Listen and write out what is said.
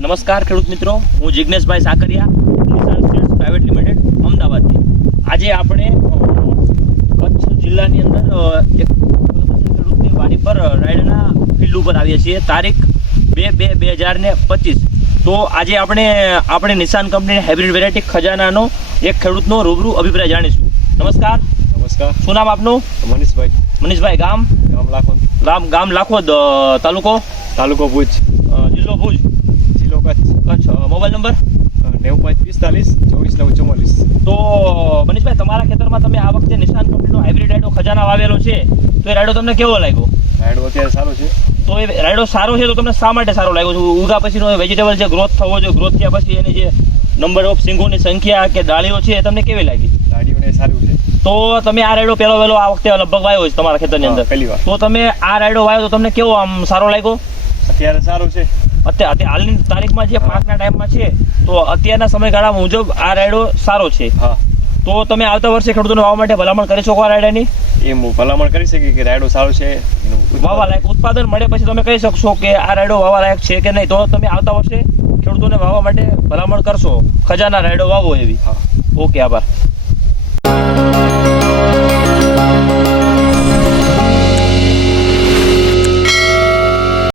નમસ્કાર ખેડૂત મિત્રો હું જિજ્ઞેશભાઈ સાકરિયા નિશાન સીડ્સ પ્રાઇવેટ લિમિટેડ અમદાવાદથી. આજે આપણે કચ્છ જિલ્લાની અંદર એક ખેડૂતની વાડી પર રાયડના ફિલ્ડ ઉપર આવીએ છીએ. તારીખ બે બે બે હજાર ને પચીસ. તો આજે આપણે આપણે નિશાન કંપનીની હાઇબ્રિડ વેરાયટી ખજાનાનો એક ખેડૂતનો રૂબરૂ અભિપ્રાય જાણીશું. નમસ્કાર. નમસ્કાર. શું નામ આપનું? મનીષભાઈ. મનીષભાઈ ગામ? ગામ લાખો ગામ ગામ લાખોદ તાલુકો? તાલુકો ભુજ. નંબર? નેવું પાંચ પિસ્તાલીસ ચોવીસ નવ ચુમ્માલીસ તો મનીષભાઈ તમારા ખેતરમાં તમે આ વખતે નિશાન કંપનીનો હાઇબ્રિડ રાયડો ખજાના વાવેલો છે તો એ રાયડો તમને કેવો લાગ્યો? રાયડો અત્યારે સારો છે. તો એ રાયડો સારો છે તો તમને શા માટે સારો લાગ્યો? છે ઉગા પછીનો વેજીટેબલ જે ગ્રોથ થવો જોઈએ ગ્રોથ થયા પછી એની જે નંબર ઓફ સિંગોની સંખ્યા કે ડાળીઓ છે એ તમને કેવી લાગી? ડાળીઓને સારું છે. તો તમે આ રાયડો પહેલો વહેલો આ વખતે લગભગ વાયો છે તમારા ખેતરની અંદર. પહેલી વાર. તો તમે આ રાયડો વાયો તો તમને કેવો આમ સારો લાગ્યો? અત્યારે સારું છે. અત્યારે હાલની તારીખમાં જે પાકના ટાઈમમાં છે તો અત્યારના સમયગાળા મુજબ આ રાયડો સારો છે. હા. તો તમે આવતા વર્ષે ખેડૂતોને વાવવા માટે ભલામણ કરી શકો આ રાયડાની? એમ હું ભલામણ કરી શકીએ કે રાયડો સારો છે વાવા લાયક ઉત્પાદન મળે પછી તમે કહી શકશો કે આ રાયડો વાવા લાયક છે કે નહીં. તો તમે આવતા વર્ષે ખેડૂતોને વાવવા માટે ભલામણ કરશો. ખજાના રાયડો વાવો એવી. હા. ઓકે આભાર.